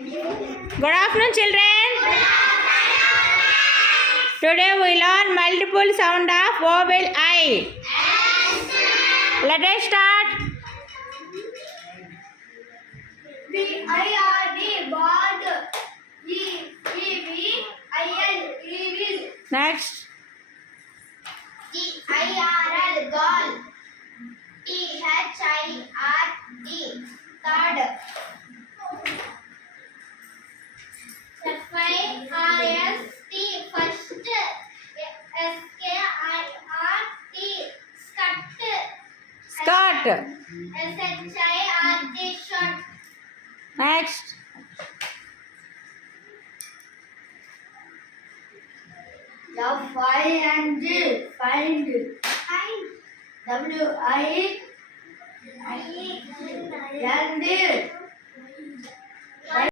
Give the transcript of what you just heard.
Good afternoon, children. Today we learn multiple sound of vowel I. Let us start. V-I-R-D, bird. E-V-I-L, evil. Next. T-I-R-L, girl. T-H-I-R-D, third. F-I-R-S-T, first. S-K-I-R-T, skirt. Skirt. S-H-I-R-T, shirt. Next. F-I-N-G, find. W-I-N-D,